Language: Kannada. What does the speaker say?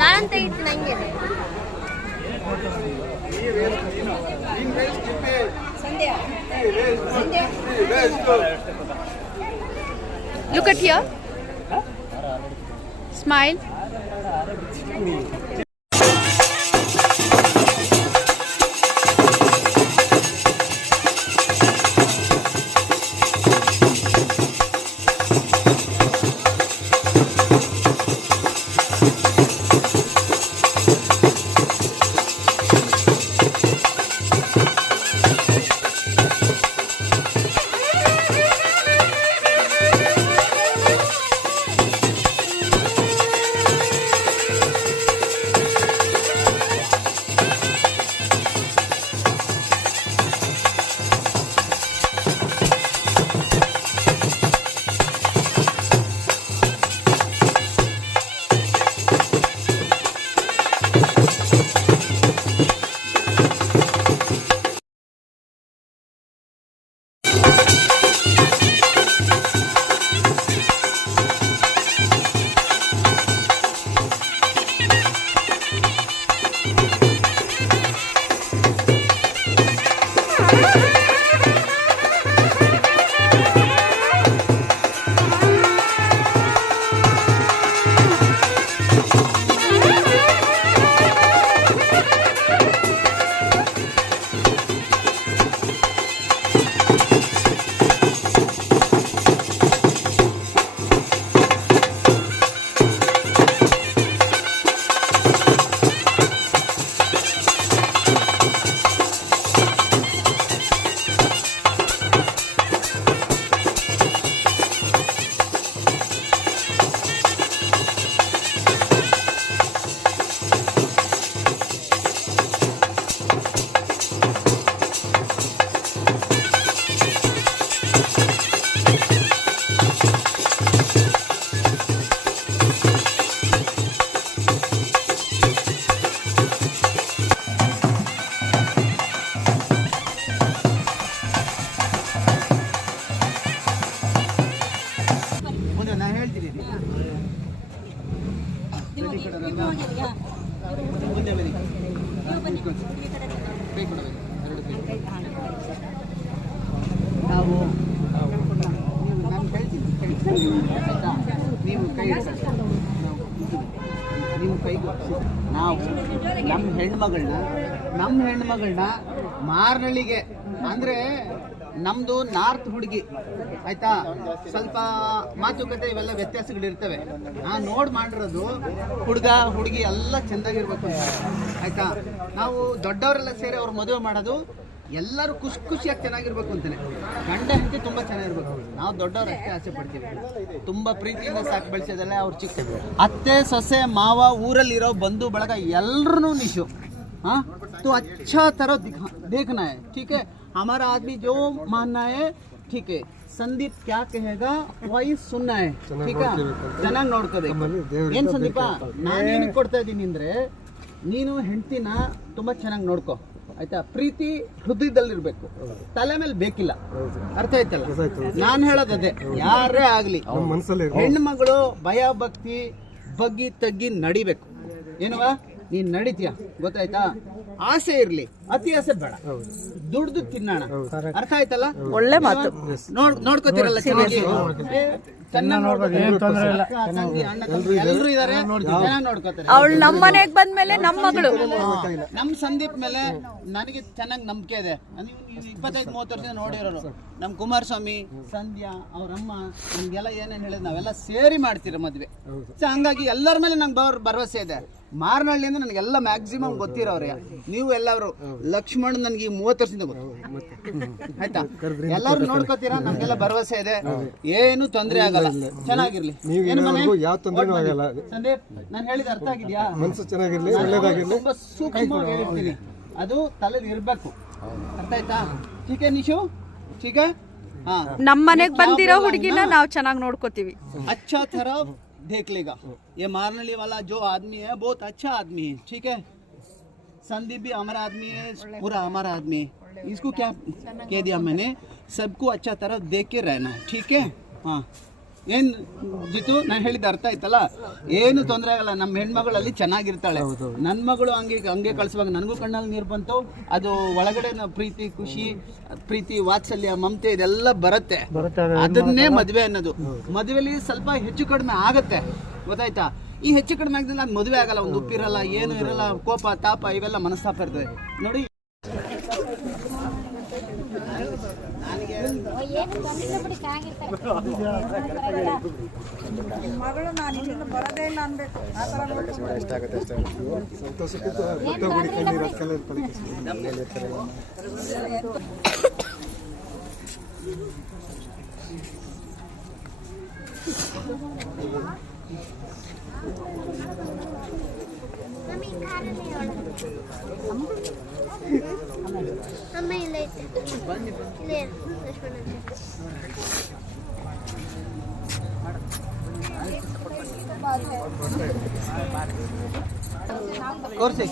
ನಾನಂತ ಇತ್ತು ನಂಗೆ Look at here. Smile. ನಾವು ನೀವು ಕೈಗೂ ನಾವು ನಮ್ಮ ಹೆಣ್ಮಗಳನ್ನ ಮಾರ್ನಳ್ಳಿಗೆ ಅಂದರೆ ನಮ್ಮದು ನಾರ್ತ್ ಹುಡುಗಿ ಆಯಿತಾ, ಸ್ವಲ್ಪ ಮಾತುಕತೆ ಇವೆಲ್ಲ ವ್ಯತ್ಯಾಸಗಳಿರ್ತವೆ. ನಾನು ಮಾಡಿರೋದು ಹುಡುಗ ಹುಡುಗಿ ಎಲ್ಲ ಚೆಂದಾಗಿರ್ಬೇಕು ಅಂತ ಆಯಿತಾ. ನಾವು ದೊಡ್ಡವರೆಲ್ಲ ಸೇರಿ ಅವ್ರು ಮದುವೆ ಮಾಡೋದು ಎಲ್ಲರೂ ಖುಷಿಯಾಗಿ ಚೆನ್ನಾಗಿರ್ಬೇಕು ಅಂತಾನೆ. ಗಂಡ ಹೆಂಡತಿ ತುಂಬ ಚೆನ್ನಾಗಿರ್ಬೇಕು. ನಾವು ದೊಡ್ಡವ್ರು ಅಷ್ಟೇ ಆಸೆ ಪಡ್ತೀವಿ. ತುಂಬ ಪ್ರೀತಿಯಿಂದ ಸಾಕು ಬೆಳೆಸೋದಲ್ಲ ಅವ್ರು ಚಿಕ್ಕ ಅತ್ತೆ ಸೊಸೆ ಮಾವ ಊರಲ್ಲಿರೋ ಬಂಧು ಬಳಗ ಎಲ್ಲರೂ ನಿಶು. हाँ तो अच्छा तरह देखना है, ठीक है. हमारा आदमी जो मानना है, ठीक है. संदीप क्या कहेगा वही सुनना है, ठीक है. ಚೆನ್ನಾಗಿ ನೋಡ್ಕೋಬೇಕು. ಏನು ಸಂದೀಪ, ನಾನೇನು ಕೊಡ್ತಾ ಇದ್ದೀನಿ ಅಂದರೆ, ನೀನು ಹೆಂಡತಿನ ತುಂಬ ಚೆನ್ನಾಗಿ ನೋಡ್ಕೋ ಆಯ್ತಾ. ಪ್ರೀತಿ ಹೃದಯದಲ್ಲಿರ್ಬೇಕು, ತಲೆ ಮೇಲೆ ಬೇಕಿಲ್ಲ. ಅರ್ಥ ಆಯ್ತಲ್ಲ ನಾನು ಹೇಳೋದದೇ. ಯಾರೇ ಆಗಲಿ ಹೆಣ್ಮಗಳು ಭಯ ಭಕ್ತಿ ಬಗ್ಗಿ ತಗ್ಗಿ ನಡಿಬೇಕು. ಏನವಾ ನೀನ್ ನಡಿತೀಯ ಗೊತ್ತಾಯ್ತಾ. ಆಸೆ ಇರ್ಲಿ, ಅತಿ ಆಸೆ ಬೇಡ. ದುಡ್ದು ತಿನ್ನೋಣ. ಅರ್ಥ ಆಯ್ತಲ್ಲ. ಒಳ್ಳೆ ಮಾತು. ನೋಡ್ಕೋತಿರಲ್ಲ ಚೆನ್ನಾಗಿ. ಎಲ್ಲರೂ ಇದಾರೆ, ಚೆನ್ನಾಗಿ ನೋಡ್ಕೋತಾರೆ. ಅವಳು ನಮ್ಮ ಮನೆಗೆ ಬಂದ್ಮೇಲೆ ನಮ್ಮ ಮಗಳು. ನಮ್ ಸಂದೀಪ್ ಮೇಲೆ ನನಗೆ ಚೆನ್ನಾಗಿ ನಂಬಿಕೆ ಇದೆ. 25-30 ವರ್ಷ ನೋಡಿರೋರು ನಮ್ ಕುಮಾರಸ್ವಾಮಿ, ಸಂಧ್ಯಾ, ಅವ್ರಮ್ಮ, ನಮ್ಗೆಲ್ಲ ಏನೇನು ಹೇಳಿದ್ ನಾವೆಲ್ಲ ಸೇರಿ ಮಾಡ್ತೀರ ಮದ್ವೆ. ಸೊ ಹಂಗಾಗಿ ಎಲ್ಲರ ಮೇಲೆ ನಂಗೆ ಭರವಸೆ ಇದೆ. ಮಾರನಹಳ್ಳಿಯಿಂದ ನನಗೆಲ್ಲ ಮ್ಯಾಕ್ಸಿಮಮ್ ಗೊತ್ತಿರೋರೆ. ನೀವು ಎಲ್ಲರೂ ಲಕ್ಷ್ಮಣ್ ನನಗೆ 30 ವರ್ಷದಿಂದ ಗೊತ್ತು ಆಯ್ತಾ. ಎಲ್ಲರೂ ನೋಡ್ಕೋತೀರಾ, ನಮ್ಗೆಲ್ಲ ಭರವಸೆ ಇದೆ. ಏನು ತೊಂದರೆ ಆಗಲ್ಲ, ಚೆನ್ನಾಗಿರ್ಲಿ. ಸಂದೀಪ್ ನಾನು ಹೇಳಿದ ಅರ್ಥ ಆಗಿದ್ಯಾ? ಮನಸ್ಸು ಚೆನ್ನಾಗಿರ್ಲಿ, ಒಳ್ಳೇದಾಗಿರ್ಲಿ. ತುಂಬಾ ಸೂಕ್ಷ್ಮವಾಗಿ ಹೇಳಿರ್ತೀನಿ, ಅದು ತಲೆಯಲ್ಲಿ ಇರ್ಬೇಕು. ಅರ್ಥ ಆಯ್ತಾ? ठीक है निशु, ठीक है. हाँ, ನಮ್ಮ ಮನೆಗೆ ಬಂದಿರೋ ಹುಡುಗಿನ ನಾವು ಚೆನ್ನಾಗಿ ನೋಡ್ಕೋತೀವಿ. अच्छा तरह देख लेगा. ये मारने वाला जो आदमी है बहुत अच्छा आदमी है, ठीक है. संदीप भी हमारा आदमी है, पूरा हमारा आदमी है. इसको क्या कह दिया मैंने, सबको अच्छा तरह देख के रहना है, ठीक है. हाँ ಏನ್ ಜಿತು ನಾನು ಹೇಳಿದ ಅರ್ಥ ಆಯ್ತಲ್ಲ, ಏನು ತೊಂದರೆ ಆಗಲ್ಲ. ನಮ್ಮ ಹೆಣ್ಮಗಳಲ್ಲಿ ಚೆನ್ನಾಗಿರ್ತಾಳೆ. ನನ್ನ ಮಗಳು ಹಂಗೆ ಕಳ್ಸುವಾಗ ನನಗೂ ಕಣ್ಣಲ್ಲಿ ನೀರು ಬಂತು. ಅದು ಒಳಗಡೆ ಪ್ರೀತಿ, ಖುಷಿ, ಪ್ರೀತಿ, ವಾತ್ಸಲ್ಯ, ಮಮತೆ ಇದೆಲ್ಲ ಬರುತ್ತೆ. ಅದನ್ನೇ ಮದುವೆ ಅನ್ನೋದು. ಮದುವೆಲಿ ಸ್ವಲ್ಪ ಹೆಚ್ಚು ಕಡಿಮೆ ಆಗತ್ತೆ, ಗೊತ್ತಾಯ್ತಾ? ಈ ಹೆಚ್ಚು ಕಡಿಮೆ ಆಗಿದ್ರೆ ಅದು ಮದುವೆ ಆಗಲ್ಲ. ಒಂದು ಉಪ್ಪಿರಲ್ಲ, ಏನು ಇರಲ್ಲ, ಕೋಪ ತಾಪ ಇವೆಲ್ಲ ಮನಸ್ತಾಪ ಇರ್ತದೆ ನೋಡಿ. ಮಗಳು ನಾನು ಇಲ್ಲಿಂದ ಬರೋದೇ ಇಲ್ಲ ಅನ್ಬೇಕು. ಆ ಥರ ಸಂತೋಷಕ್ಕಿಂತ ಮತ್ತೊಬ್ಬರಿಗೆ ಕಣ್ಣೀರು ಹಾಕಲ್ಲ ಇರ್ತಾರೆ. ಅಮ್ಮ ಇಲ್ಲ ಐತೆ, ಇಲ್ಲೇ ಲಕ್ಷ್ಮಣ ಕೋರ್ಸಿ